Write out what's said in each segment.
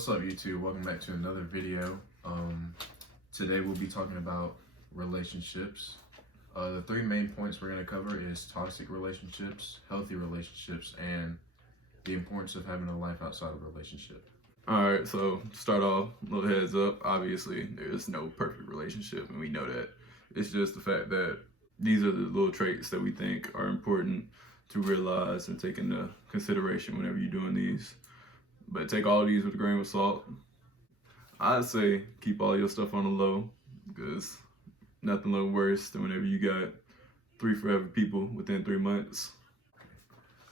What's up, YouTube? Welcome back to another video. Today we'll be talking about relationships. The three main points we're going to cover is toxic relationships, healthy relationships, and the importance of having a life outside of a relationship. All right, so to start off, a little heads up. Obviously, there's no perfect relationship, and we know that. It's just the fact that these are the little traits that we think are important to realize and take into consideration whenever you're doing these. But take all of these with a grain of salt. I'd say keep all your stuff on the low, because nothing look worse than whenever you got 3 forever people within 3 months.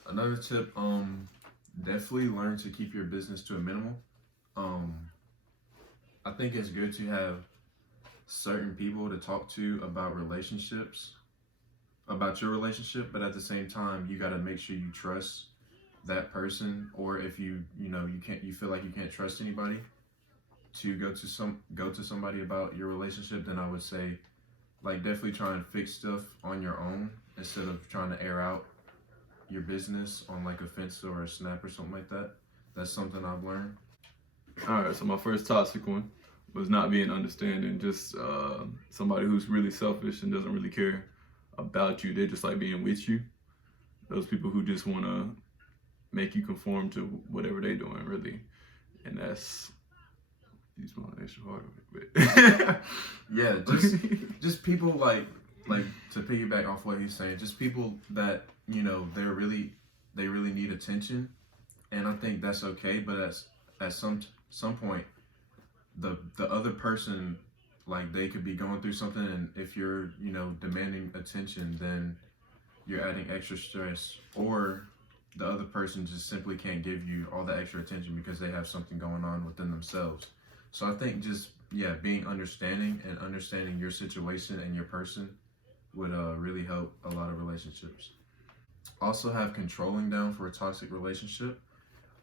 Another tip, definitely learn to keep your business to a minimum. I think it's good to have certain people to talk to about relationships, about your relationship, but at the same time, you got to make sure you trust that person, or if you feel like you can't trust anybody to go to somebody about your relationship, then I would say definitely try and fix stuff on your own instead of trying to air out your business on a Fence or a Snap or something like that. That's something I've learned. All right, so my first toxic one was not being understanding. Just somebody who's really selfish and doesn't really care about you. They just like being with you. Those people who just want to make you conform to whatever they're doing, really. And that's, he's one extra hard of it. Yeah, just people like to piggyback off what he's saying, just people that, they really need attention. And I think that's okay, but at some point, the other person, they could be going through something, and if you're, demanding attention, then you're adding extra stress, or the other person just simply can't give you all the extra attention because they have something going on within themselves. So I think just, being understanding and understanding your situation and your person would really help a lot of relationships. Also have controlling down for a toxic relationship.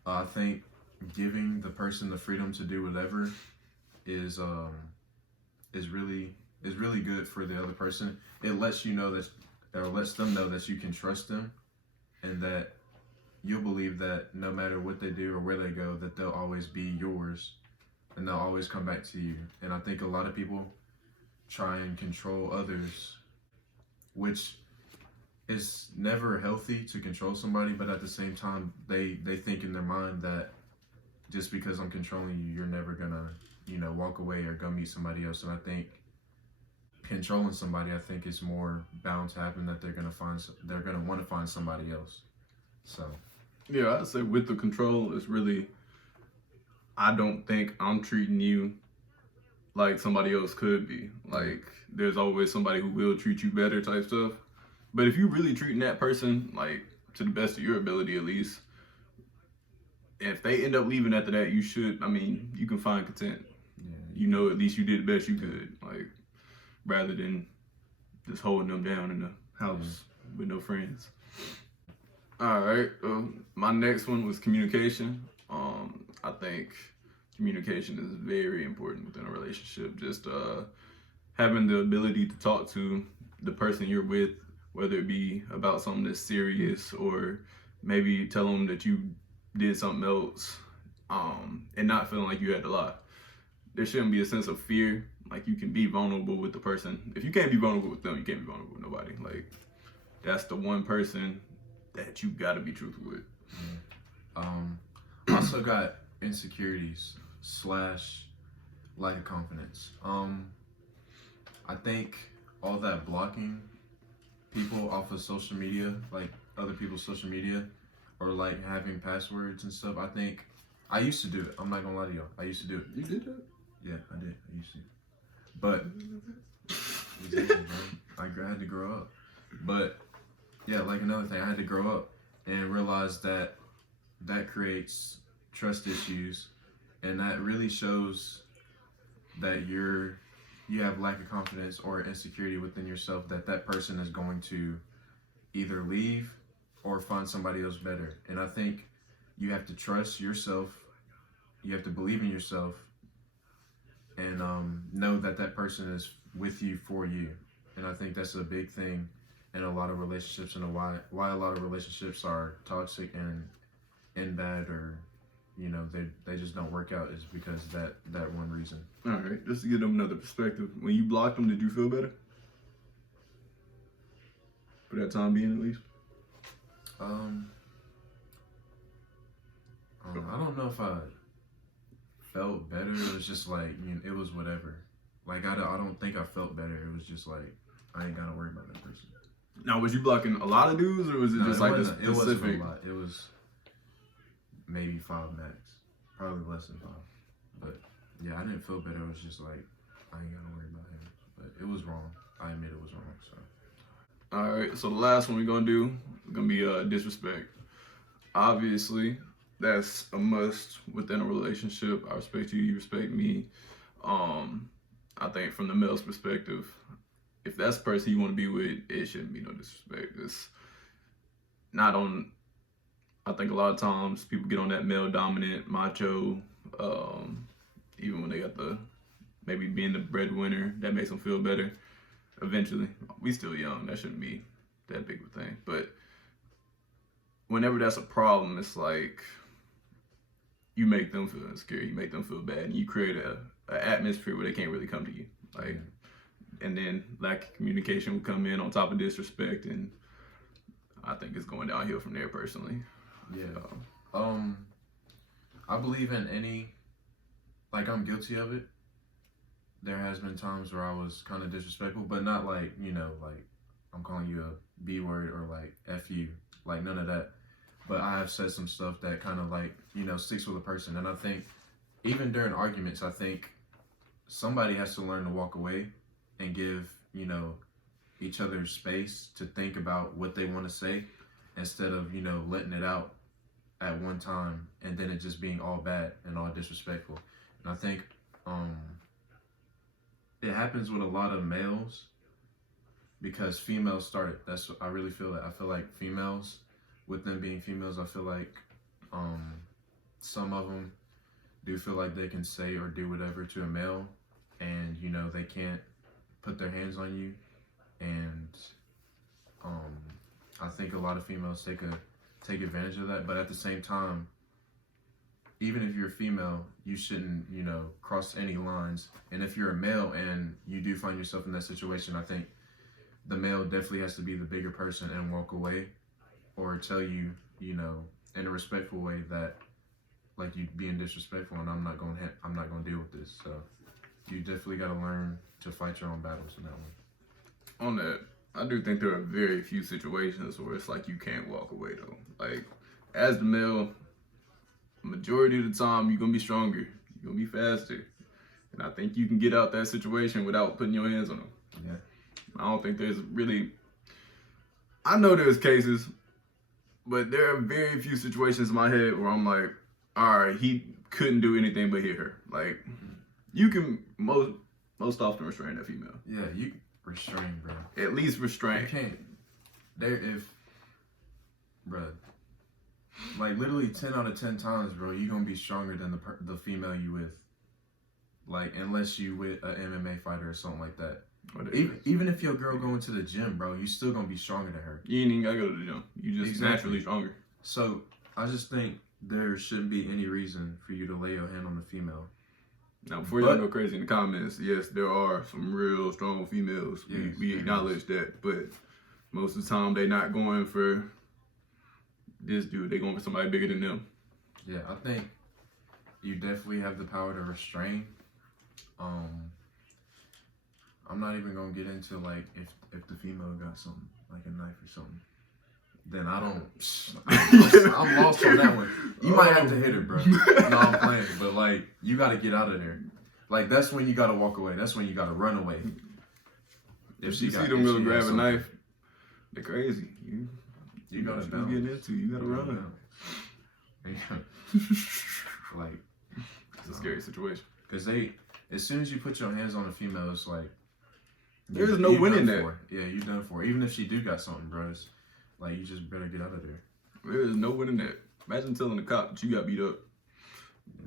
I think giving the person the freedom to do whatever is really good for the other person. It lets you know that, or lets them know that you can trust them, and that you'll believe that no matter what they do or where they go, that they'll always be yours and they'll always come back to you. And I think a lot of people try and control others, which is never healthy to control somebody, but at the same time, they think in their mind that just because I'm controlling you, you're never gonna, walk away or go meet somebody else. And I think controlling somebody, I think, is more bound to happen, that they're gonna want to find somebody else. So yeah, I'd say with the control, it's really, I don't think I'm treating you like somebody else could be. There's always somebody who will treat you better type stuff. But if you're really treating that person, to the best of your ability at least, if they end up leaving after that, you can find content. Yeah. At least you did the best you could, rather than just holding them down in the house with no friends. All right, my next one was communication. I think communication is very important within a relationship. Just having the ability to talk to the person you're with, whether it be about something that's serious, or maybe tell them that you did something else, and not feeling like you had to lie. There shouldn't be a sense of fear. You can be vulnerable with the person. If you can't be vulnerable with them, you can't be vulnerable with nobody. That's the one person that you gotta be truthful with. Also got insecurities / lack of confidence. I think all that blocking people off of social media, other people's social media, or having passwords and stuff. I think I used to do it. I'm not gonna lie to y'all. I used to do it. You did that? Yeah, I did. I used to. But exactly, I had to grow up. But yeah, another thing, I had to grow up and realize that creates trust issues, and that really shows that you have lack of confidence or insecurity within yourself, that person is going to either leave or find somebody else better. And I think you have to trust yourself, you have to believe in yourself, and know that person is with you for you. And I think that's a big thing in a lot of relationships, and why a lot of relationships are toxic and bad, or you know, they just don't work out is because of that one reason. All right, just to give them another perspective. When you blocked them, did you feel better? For that time being, at least. I don't know if I felt better. It was just like, you know, it was whatever. Like I don't think I felt better. It was just like I ain't gotta worry about that person. Now, was you blocking a lot of dudes, or was it just like this It wasn't specific? a lot. It was maybe 5 max, probably less than 5. But yeah, I didn't feel better. It was just like I ain't gotta worry about him. But it was wrong. I admit it was wrong. So. All right, so the last one we're gonna do is gonna be disrespect. Obviously, that's a must within a relationship. I respect you, you respect me. I think from the male's perspective, if that's the person you want to be with, it shouldn't be no disrespect. It's not on. I think a lot of times people get on that male dominant macho, even when they got the maybe being the breadwinner, that makes them feel better. Eventually, we still young. That shouldn't be that big of a thing. But whenever that's a problem, it's like you make them feel insecure, you make them feel bad, and you create a atmosphere where they can't really come to you. Like, and then lack of communication will come in on top of disrespect, and I think it's going downhill from there personally. Yeah. I believe in any, like I'm guilty of it. There has been times where I was kind of disrespectful, but not like, you know, like I'm calling you a B word or like F you, like none of that. But I have said some stuff that kind of like, you know, sticks with a person. And I think even during arguments, I think somebody has to learn to walk away and give, you know, each other space to think about what they want to say instead of, you know, letting it out at one time and then it just being all bad and all disrespectful. And I think it happens with a lot of males because females start. That's I really feel that. I feel like females, with them being females, I feel like some of them do feel like they can say or do whatever to a male, and you know they can't put their hands on you. And I think a lot of females take advantage of that. But at the same time, even if you're a female, you shouldn't, you know, cross any lines. And if you're a male and you do find yourself in that situation, I think the male definitely has to be the bigger person and walk away, or tell you, you know, in a respectful way that, like, you being disrespectful, and I'm not going to deal with this. So you definitely got to learn to fight your own battles in that one. On that, I do think there are very few situations where it's like you can't walk away though. Like, as the male, majority of the time you're gonna be stronger, you're gonna be faster, and I think you can get out that situation without putting your hands on them. Yeah. I don't think there's really. I know there's cases, but there are very few situations in my head where I'm like, all right, he couldn't do anything but hit her. Like, you can most often restrain that female. Yeah, you restrain, bro. At least You restrain. can't. Bro, like literally 10 out of 10 times, bro, you're gonna be stronger than the female you with. Like, unless you with an MMA fighter or something like that. Even if your girl going to the gym, bro, you still gonna be stronger than her. You ain't even gotta go to the gym. You just naturally stronger. So I just think there shouldn't be any reason for you to lay your hand on the female. Now, before y'all go crazy in the comments, yes, there are some real strong females. Yes, we acknowledge that, but most of the time they not going for this dude. They going for somebody bigger than them. Yeah, I think you definitely have the power to restrain. I'm not even gonna get into like if the female got something like a knife or something. Then I don't. I'm lost on that one. You might have to hit her, bro. No, I'm playing, but like you got to get out of there. Like that's when you got to walk away. That's when you got to run away. If you see them go grab a knife, they're crazy. You got to bounce. Getting into you got to run. Like it's a scary situation. Because as soon as you put your hands on a female, it's like there's no winning that. Yeah, you done for. Even if she do got something, bro. It's like you just better get out of there. There is no winning that. Imagine telling the cop that you got beat up,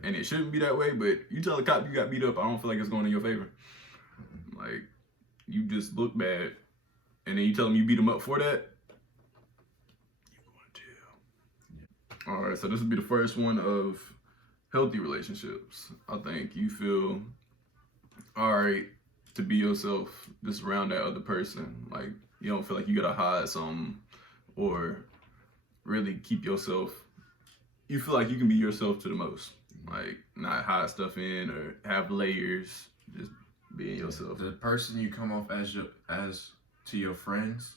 and it shouldn't be that way. But you tell the cop you got beat up, I don't feel like it's going in your favor. Like you just look bad, and then you tell them you beat them up for that. You going to jail. All right, so this will be the first one of healthy relationships. I think you feel all right to be yourself just around that other person. Like you don't feel like you gotta hide something or really keep yourself. You feel like you can be yourself to the most. Like not hide stuff in or have layers. Just being yourself. The person you come off as to your friends,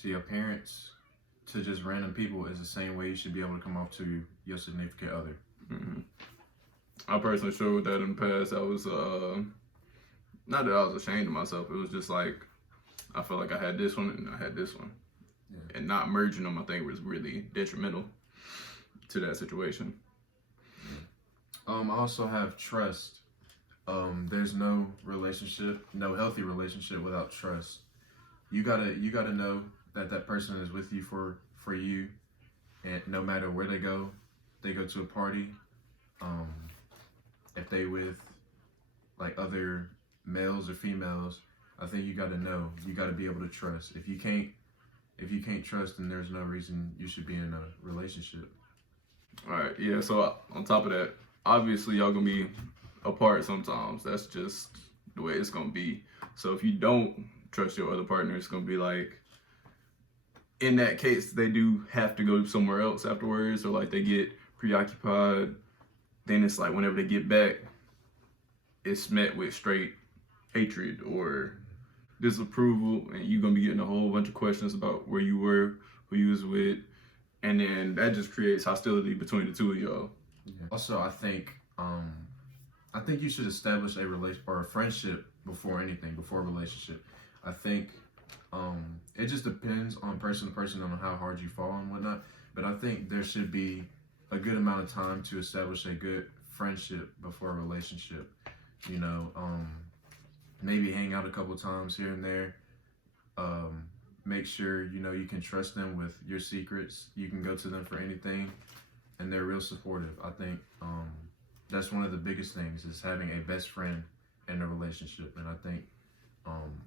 to your parents, to just random people is the same way you should be able to come off to your significant other. Mm-hmm. I personally struggled with that in the past. I was not that I was ashamed of myself. It was just like I felt like I had this one and I had this one, and not merging them. I think was really detrimental to that situation. I also have trust. There's no relationship, no healthy relationship without trust. You gotta know that person is with you for you, and no matter where they go to a party. If they with like other males or females, I think you gotta know. You gotta be able to trust. If you can't trust, then there's no reason you should be in a relationship. All right, yeah. So on top of that, obviously y'all gonna be apart sometimes. That's just the way it's gonna be. So if you don't trust your other partner, it's gonna be like, in that case, they do have to go somewhere else afterwards, or like they get preoccupied. Then it's like whenever they get back, it's met with straight hatred or disapproval, and you're gonna be getting a whole bunch of questions about where you were, who you was with, and then that just creates hostility between the two of y'all. Yeah. Also, I think you should establish a relation or a friendship before anything, before a relationship. I think it just depends on person to person on how hard you fall and whatnot. But I think there should be a good amount of time to establish a good friendship before a relationship. You know, maybe hang out a couple times here and there. Make sure you can trust them with your secrets. You can go to them for anything, and they're real supportive. I think that's one of the biggest things is having a best friend in a relationship. And I think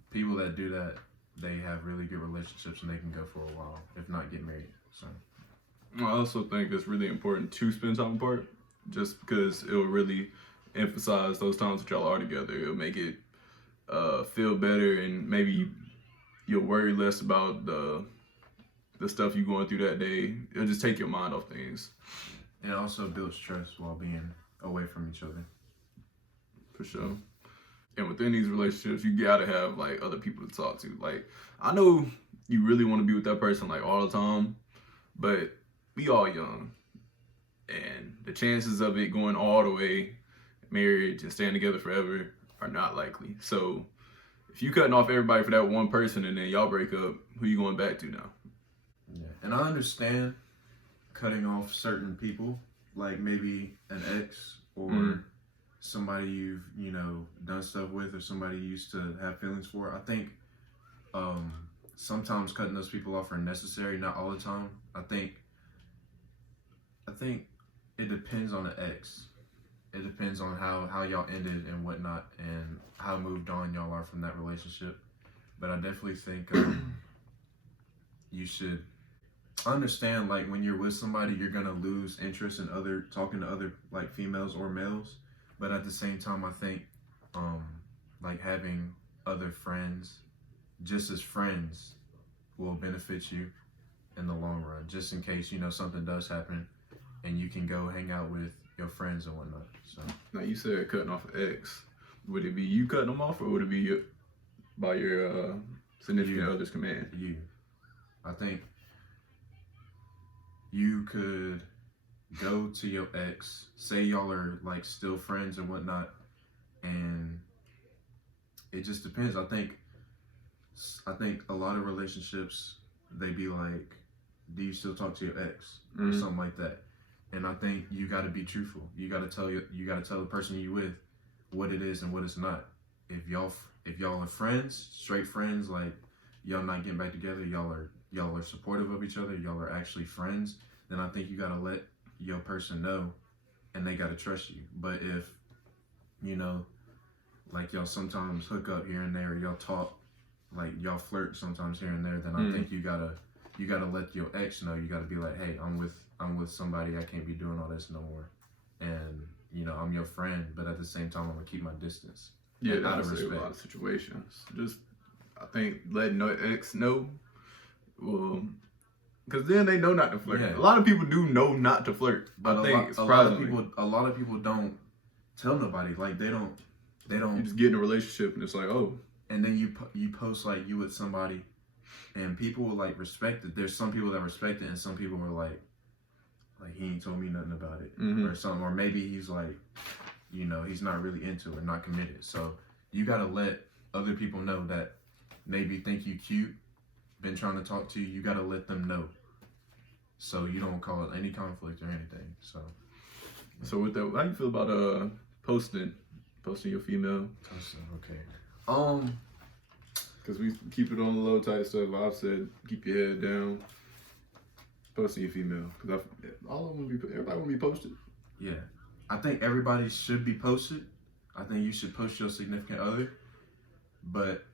people that do that, they have really good relationships and they can go for a while, if not get married. So I also think it's really important to spend time apart, just because it'll really emphasize those times that y'all are together. It'll make it feel better, and maybe you'll worry less about the stuff you're going through that day. It'll just take your mind off things. And it also builds trust while being away from each other. For sure. And within these relationships, you gotta have like other people to talk to. Like, I know you really want to be with that person like all the time, but we all young, and the chances of it going all the way, marriage and staying together forever, are not likely. So if you cutting off everybody for that one person and then y'all break up, who you going back to now? Yeah, and I understand cutting off certain people, like maybe an ex or somebody you've done stuff with, or somebody you used to have feelings for. I think sometimes cutting those people off are necessary, not all the time. I think it depends on the ex. It depends on how y'all ended and whatnot, and how moved on y'all are from that relationship. But I definitely think you should understand, like, when you're with somebody, you're gonna lose interest in talking to other like females or males. But at the same time, I think like having other friends, just as friends, will benefit you in the long run. Just in case something does happen, and you can go hang out with your friends and whatnot. So now you said cutting off an ex. Would it be you cutting them off, or would it be by your significant other's command? You. I think you could go to your ex, say y'all are like still friends and whatnot, and it just depends. I think a lot of relationships, they be like, do you still talk to your ex or something like that? And I think you got to be truthful. You got to tell the person you with what it is and what it's not. If y'all are friends, straight friends, like y'all not getting back together, y'all are supportive of each other, y'all are actually friends, then I think you got to let your person know, and they got to trust you. But if like y'all sometimes hook up here and there, or y'all talk, like y'all flirt sometimes here and there, then I think you gotta let your ex know. You gotta be like, hey, I'm with somebody. I can't be doing all this no more. And I'm your friend, but at the same time, I'm gonna keep my distance. Yeah, Out that's of a respect. lot of situations. Just, I think letting no ex know, because then they know not to flirt. Yeah. A lot of people do know not to flirt. But I think a lot of surprisingly, a lot of people don't tell nobody. Like they you don't. just get in a relationship and it's like, oh, And then you post like you with somebody, and people will like respect it. There's some people that respect it, and some people were like he ain't told me nothing about it, Mhm. or something, or maybe he's like, he's not really into it, not committed. So you gotta let other people know that maybe think you cute, been trying to talk to you. You gotta let them know, so you don't cause any conflict or anything. So So with that, how you feel about posting your female? okay. Because we keep it on the low type stuff. I've said keep your head down. Posting your female, because everybody want to be posted. Yeah, I think everybody should be posted. I think you should post your significant other, but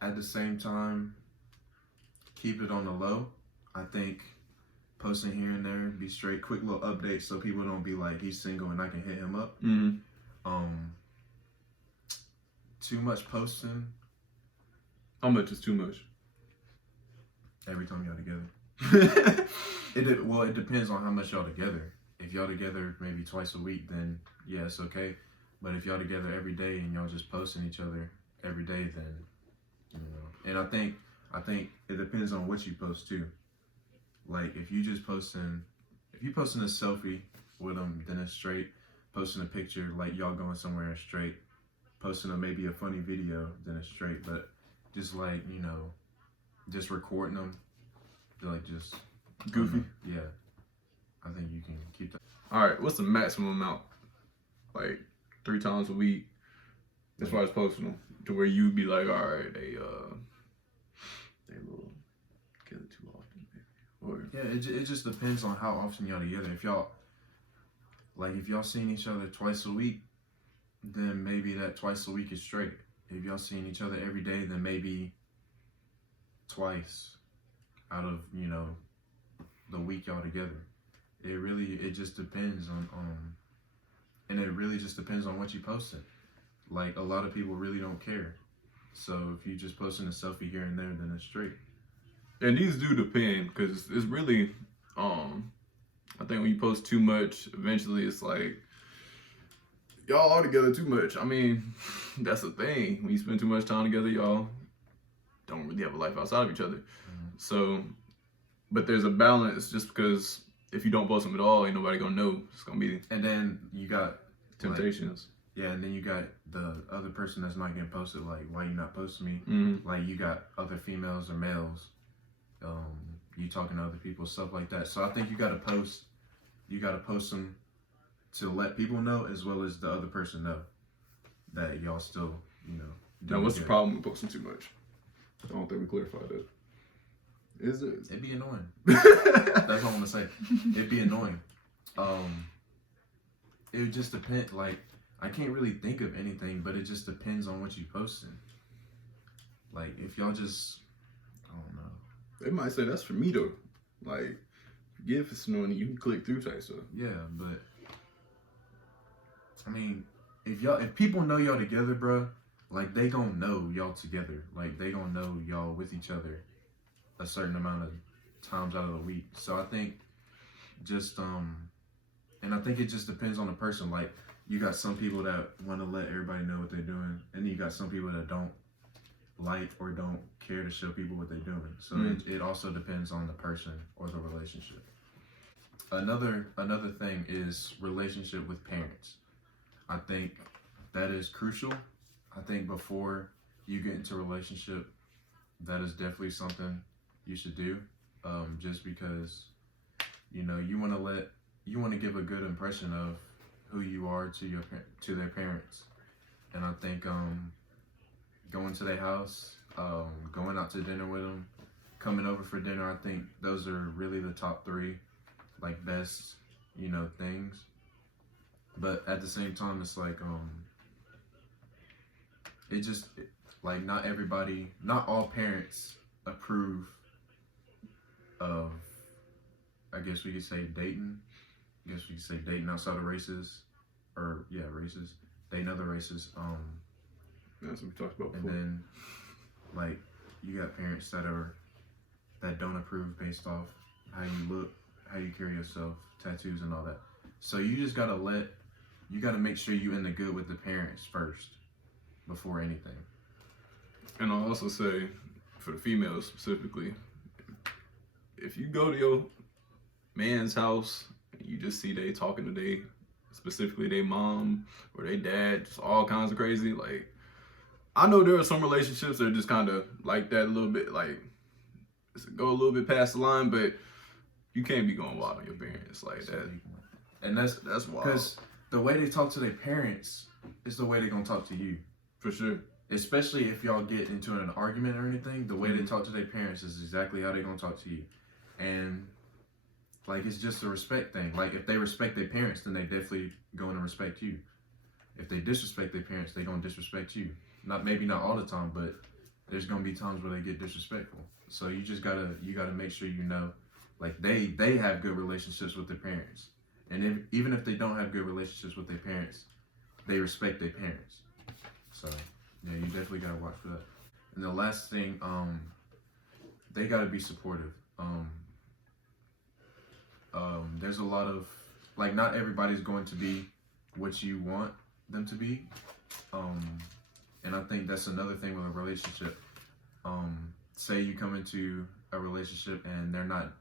at the same time, keep it on the low. I think posting here and there, be straight, quick little updates so people don't be like he's single and I can hit him up. Mm-hmm. Too much posting. How much is too much? Every time y'all together. It depends on how much y'all together. If y'all together maybe twice a week, then yeah, it's okay. But if y'all together every day and y'all just posting each other every day, then And I think it depends on what you post too. Like if you posting a selfie with them, then it's straight. Posting a picture like y'all going somewhere, it's straight. Posting maybe a funny video, then it's straight. But just like just recording them. Like just goofy. Yeah, I think you can keep that. All right, what's the maximum amount? Like 3 times a week, as far as posting them, to where you be like, all right, they a little together too often, maybe. Or Yeah, it just depends on how often y'all together. If y'all seeing each other twice a week, then maybe that twice a week is straight. If y'all seeing each other every day, then maybe twice out of the week y'all together. It just depends on and it really just depends on what you posting. Like a lot of people really don't care, so if you just posting a selfie here and there, then it's straight. and these do depend, because it's really I think when you post too much, eventually it's like y'all are together too much. I mean, that's the thing. When you spend too much time together, y'all don't really have a life outside of each other. So, but there's a balance, just because if you don't post them at all, ain't nobody gonna know. It's gonna be And then you got temptations. yeah, and then you got the other person that's not getting posted. Like, why you not posting me? Mm-hmm. Like, you got other females or males. You talking to other people, stuff like that. So I think you gotta post. You gotta post them to let people know, as well as the other person know that y'all still, Now, what's the problem with posting too much? I don't think we clarified that. Is it? It'd be annoying. That's what I want to say. It'd be annoying. It would just depend. Like, I can't really think of anything, but it just depends on what you posting. Like, if y'all just, I don't know. They might say that's for me though. Like, forget if it's annoying, you can click through type stuff. Yeah, but I mean, if people know y'all together, bro, like they gonna know y'all together. Like they gonna know y'all with each other a certain amount of times out of the week. So I think just and I think it just depends on the person. Like you got some people that want to let everybody know what they're doing, and then you got some people that don't like or don't care to show people what they're doing. So it also depends on the person or the relationship. Another thing is relationship with parents. I think that is crucial. I think before you get into a relationship, that is definitely something you should do. Just because you want to give a good impression of who you are to their parents. And I think going to their house, going out to dinner with them, coming over for dinner, I think those are really the top 3 like best things. But at the same time, it's like like not all parents approve of, I guess we could say dating outside of races. races. They know the races. That's what we talked about And before. then like you got parents that don't approve based off how you look, how you carry yourself, tattoos and all that. So you just gotta make sure you in the good with the parents first before anything. And I'll also say, for the females specifically, if you go to your man's house and you just see they talking to specifically their mom or their dad, just all kinds of crazy, like, I know there are some relationships that are just kind of like that a little bit, like, go a little bit past the line, but you can't be going wild on your parents like that. And that's wild. Because the way they talk to their parents is the way they're gonna talk to you. For sure. Especially if y'all get into an argument or anything, the way they talk to their parents is exactly how they're gonna talk to you. And like, it's just a respect thing. Like, if they respect their parents, then they definitely going to respect you. If they disrespect their parents, they gonna disrespect you. Maybe not all the time, but there's gonna be times where they get disrespectful. So you gotta make sure you know, like, they have good relationships with their parents, and even if they don't have good relationships with their parents, they respect their parents. So yeah, you definitely gotta watch for that. And the last thing, they gotta be supportive. There's a lot of, like, not everybody's going to be what you want them to be. And I think that's another thing with a relationship. Say you come into a relationship and they're not,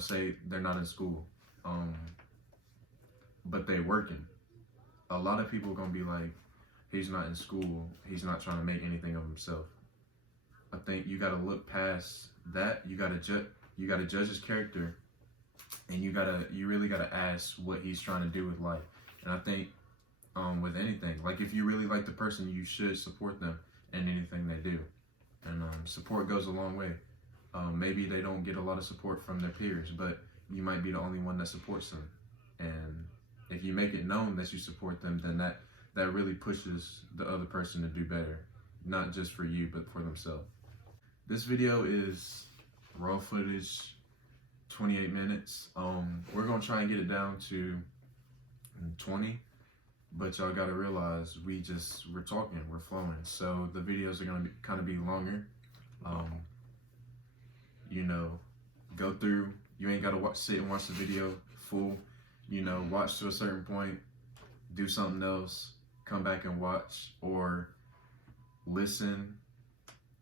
say they're not in school, but they working. A lot of people gonna be like, he's not in school, he's not trying to make anything of himself. I think you gotta look past that. You gotta judge his character, and you really gotta ask what he's trying to do with life. And I think with anything, like, if you really like the person, you should support them in anything they do. And support goes a long way. Maybe they don't get a lot of support from their peers, but you might be the only one that supports them. And if you make it known that you support them, then that really pushes the other person to do better, not just for you, but for themselves. This video is raw footage, 28 minutes. We're gonna try and get it down to 20, but y'all gotta realize we're talking, we're flowing. So the videos are gonna be longer. Go through. You ain't gotta sit and watch the video full. Watch to a certain point, do something else, come back and watch, or listen.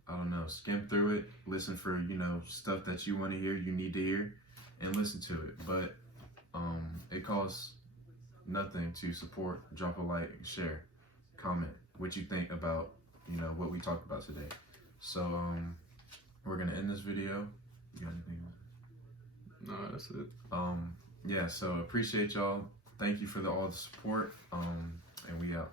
I don't know, skim through it, listen for, stuff that you want to hear, you need to hear, and listen to it. But it costs nothing to support. Drop a like, share, comment what you think about, what we talked about today. So we're gonna end this video. You got anything else? No, that's it. Yeah, so appreciate y'all. Thank you for all the support. And we out.